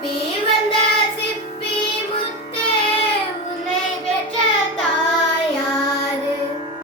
papel.